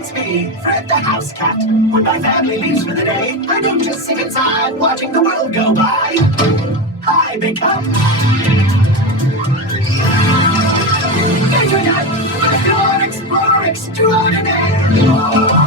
That's me, Fred the house cat. When my family leaves for the day, I don't just sit inside watching the world go by. I become Internet, my explorer extraordinaire.